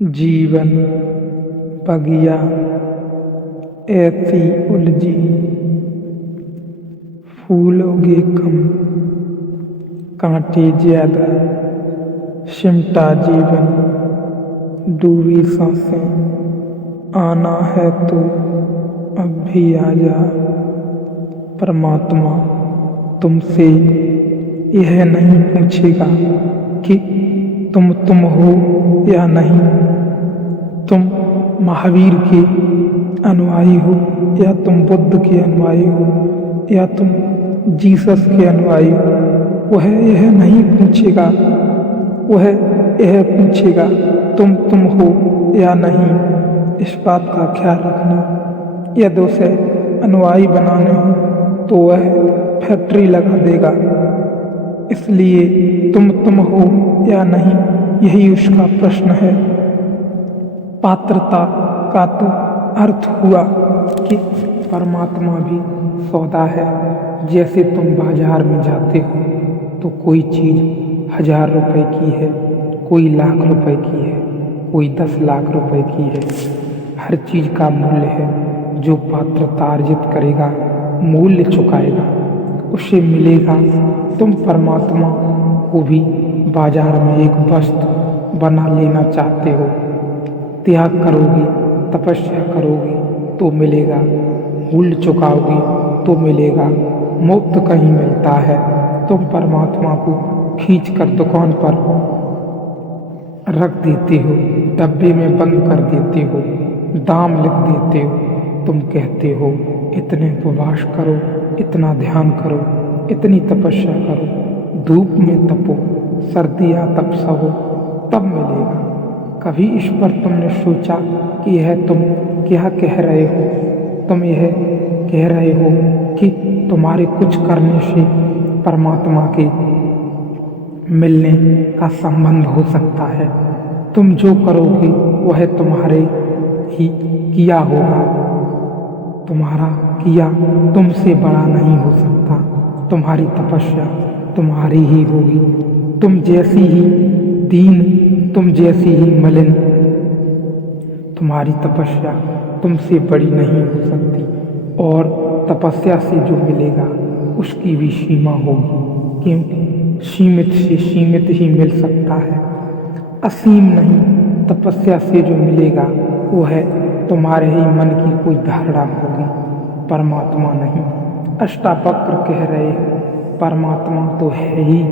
जीवन बगिया ऐसी उलझी, फूलोगे कम कांटे ज्यादा, सिमटा जीवन डूबी सांसें, आना है तो अब भी आजा। परमात्मा तुमसे यह नहीं पूछेगा कि तुम हो या नहीं, तुम महावीर के अनुयायी हो या तुम बुद्ध के अनुयायी हो या तुम जीसस के अनुयायी हो। वह यह नहीं पूछेगा, वह यह पूछेगा तुम हो या नहीं। इस बात का ख्याल रखना। यदि उसे अनुयायी बनाने हो तो वह फैक्ट्री लगा देगा। इसलिए तुम हो या नहीं, यही उसका प्रश्न है। पात्रता का तो अर्थ हुआ कि परमात्मा भी सौदा है। जैसे तुम बाजार में जाते हो तो कोई चीज़ 1000 रुपए की है, कोई लाख रुपए की है, कोई 10 लाख रुपए की है। हर चीज़ का मूल्य है। जो पात्रता अर्जित करेगा, मूल्य चुकाएगा, उसे मिलेगा। तुम परमात्मा को भी बाजार में एक वस्तु बना लेना चाहते हो। त्याग करोगे, तपस्या करोगे तो मिलेगा, मूल्य चुकाओगे तो मिलेगा। मुफ्त कहीं मिलता है। तुम परमात्मा को खींच कर दुकान पर रख देते हो, डब्बे में बंद कर देते हो, दाम लिख देते हो। तुम कहते हो इतने उपवास करो, इतना ध्यान करो, इतनी तपस्या करो, धूप में तपो, सर्दियाँ तपसो, तब मिलेगा। कभी इस पर तुमने सोचा कि यह तुम क्या कह रहे हो? तुम यह कह रहे हो कि तुम्हारे कुछ करने से परमात्मा के मिलने का संबंध हो सकता है। तुम जो करोगे वह तुम्हारे ही किया होगा। तुम्हारा किया तुमसे बड़ा नहीं हो सकता। तुम्हारी तपस्या तुम्हारी ही होगी। तुम जैसी ही दीन, तुम जैसी ही मलिन, तुम्हारी तपस्या तुमसे बड़ी नहीं हो सकती। और तपस्या से जो मिलेगा उसकी भी सीमा होगी, क्योंकि सीमित से सीमित ही मिल सकता है, असीम नहीं। तपस्या से जो मिलेगा वो है तुम्हारे ही मन की कोई धारणा होगी, परमात्मा नहीं। अष्टावक्र कह रहे हैं परमात्मा तो है ही,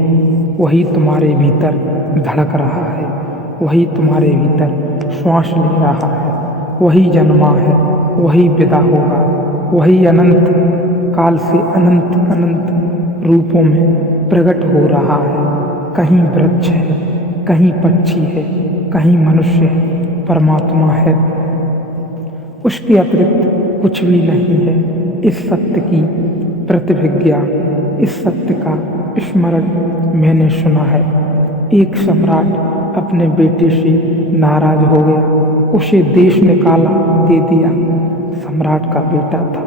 वही तुम्हारे भीतर धड़क रहा है, वही तुम्हारे भीतर श्वास ले रहा है, वही जन्मा है, वही विदा होगा, वही अनंत काल से अनंत अनंत रूपों में प्रकट हो रहा है। कहीं वृक्ष है, कहीं पक्षी है, कहीं मनुष्य है, परमात्मा है। उसके अतिरिक्त कुछ भी नहीं है। इस सत्य की प्रतिभिज्ञा, इस सत्य का स्मरण मैंने सुना है। एक सम्राट अपने बेटे से नाराज हो गया, उसे देश निकाला दे दिया। सम्राट का बेटा था,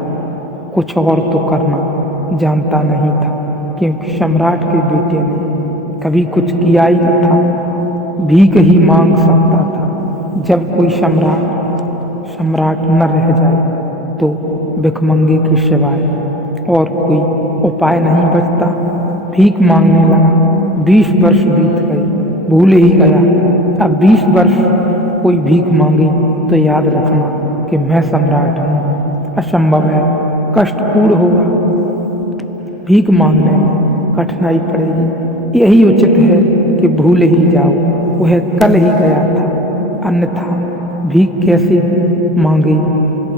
कुछ और तो करना जानता नहीं था, क्योंकि सम्राट के बेटे ने कभी कुछ किया ही न था। भीख ही मांग सकता था। जब कोई सम्राट न रह जाए तो भिखमंगे के सिवाय और कोई उपाय नहीं बचता। भीख मांगने लगा। 20 वर्ष बीत गए, भूल ही गया। अब 20 वर्ष कोई भीख मांगी तो याद रखना कि मैं सम्राट हूँ। असंभव है, कष्टपूर्ण होगा, भीख मांगने में कठिनाई पड़ेगी। यही उचित है कि भूल ही जाओ, वह कल ही गया था। अन्यथा भीख कैसे मांगे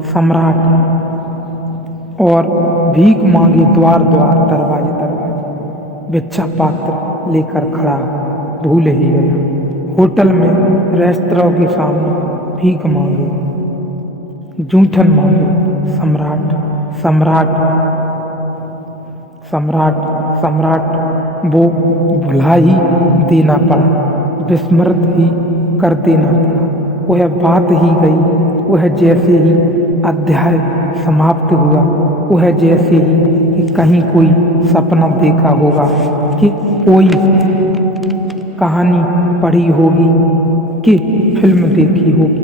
सम्राट, और भीख मांगे द्वार द्वार, दरवाजे दरवाजे, भिक्षा पात्र लेकर खड़ा हो, भूल ही गया। होटल में, रेस्तरां के सामने भीख मांगे, जूठन मांगे। सम्राट वो भुला ही देना पड़ा, विस्मृत ही कर देना पड़ा। वह बात ही गई, वह जैसे ही अध्याय समाप्त हुआ, वह जैसे ही कि कहीं कोई सपना देखा होगा, कि कोई कहानी पढ़ी होगी कि फिल्म देखी होगी।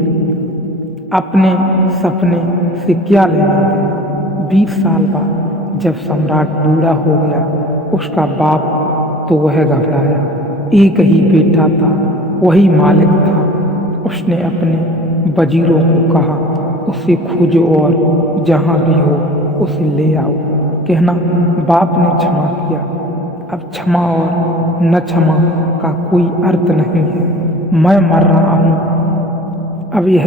अपने सपने से क्या लेना देना। 20 साल बाद जब सम्राट बूढ़ा हो गया, उसका बाप तो वह घबराया। एक ही बेटा था, वही मालिक था। उसने अपने वजीरों को कहा, उसे खोजो और जहाँ भी हो उसे ले आओ। कहना बाप ने क्षमा किया। अब क्षमा और न क्षमा का कोई अर्थ नहीं है। मैं मर रहा हूँ, अब यह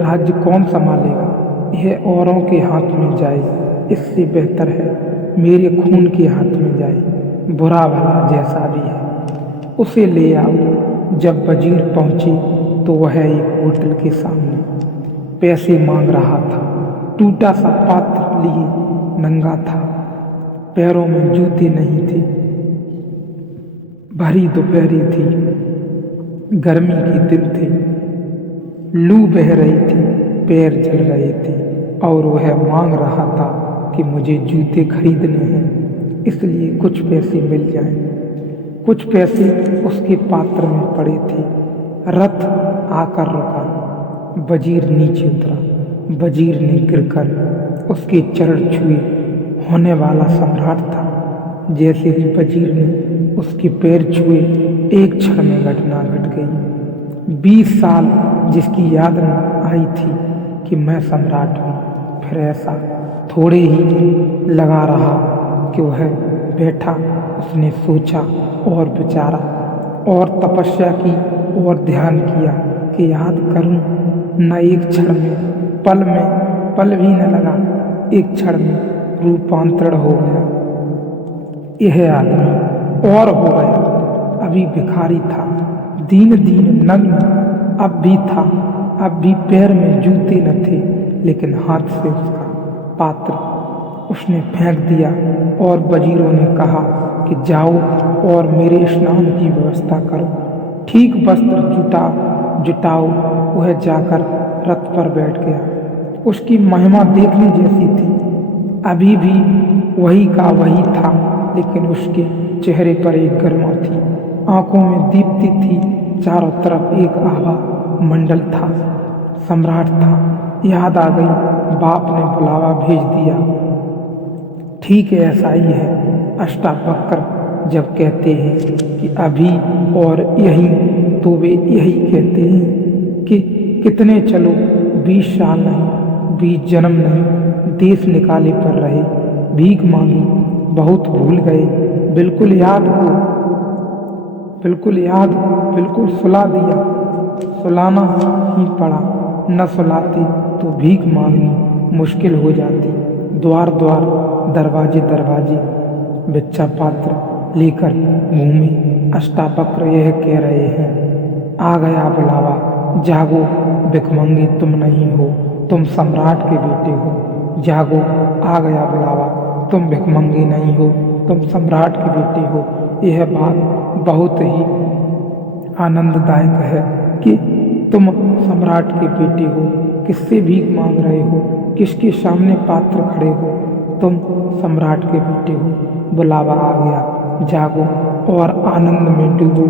राज्य कौन संभालेगा? यह औरों के हाथ में जाए, इससे बेहतर है मेरे खून के हाथ में जाए, बुरा भला जैसा भी है। उसे ले आओ। जब वजीर पहुंचे तो वह एक होटल के सामने पैसे मांग रहा था। टूटा सा पात्र लिए नंगा था, पैरों में जूते नहीं थे। भरी दोपहरी थी, गर्मी के दिन थे, लू बह रही थी, पैर जल रहे थे और वह मांग रहा था कि मुझे जूते खरीदने हैं, इसलिए कुछ पैसे मिल जाएं। कुछ पैसे उसके पात्र में पड़े थे। रथ आकर रुका। वजीर नीचे उतरा। वजीर ने गिरकर उसके चरण छुए। होने वाला सम्राट था। जैसे ही वजीर ने उसके पैर छुए, एक क्षण में घटना घट गई। 20 साल जिसकी याद न आई थी कि मैं सम्राट हूँ, फिर ऐसा थोड़े ही लगा रहा कि वह बैठा। उसने सोचा और विचारा और तपस्या की और ध्यान किया कि याद करूं। न एक क्षण में पल भी न लगा। एक क्षण में रूपांतरण हो गया। यह आदमी और हो गया। अभी भिखारी था, दीन नग्न अब भी था। अब भी पैर में जूते न थे, लेकिन हाथ से उसका पात्र उसने फेंक दिया और वजीरों ने कहा कि जाओ और मेरे स्नान की व्यवस्था करो। ठीक वस्त्र जुटाओ। वह जाकर रथ पर बैठ गया। उसकी महिमा देखने जैसी थी। अभी भी वही का वही था, लेकिन उसके चेहरे पर एक गर्मा थी, आंखों में दीप्ति थी, चारों तरफ एक आभा मंडल था। सम्राट था। याद आ गई, बाप ने बुलावा भेज दिया। ठीक है, ऐसा ही है। अष्टावक्र जब कहते हैं कि अभी और यही, तो वे यही कहते हैं कि कितने चलो, 20 साल नहीं, 20 जन्म नहीं, देश निकाले पर रहे, भीख मांगी, बहुत भूल गए, बिल्कुल याद हो, बिल्कुल सुला दिया, सुलाना ही पड़ा। न सुलाते तो भीख मांगनी मुश्किल हो जाती। द्वार दरवाजे बिच्छा पात्र लेकर घूमे। अष्टावक्र यह कह रहे हैं, आ गया बुलावा, जागो भिखमंगे तुम नहीं हो, तुम सम्राट के बेटे हो। जागो, आ गया बुलावा, तुम भिखमंगे नहीं हो, तुम सम्राट के बेटे हो। यह बात बहुत ही आनंददायक है कि तुम सम्राट के बेटे हो। किससे भीख मांग रहे हो? किसके सामने पात्र खड़े हो? तुम सम्राट के बेटे हो। बुलावा आ गया, जागो और आनंद में डूबो।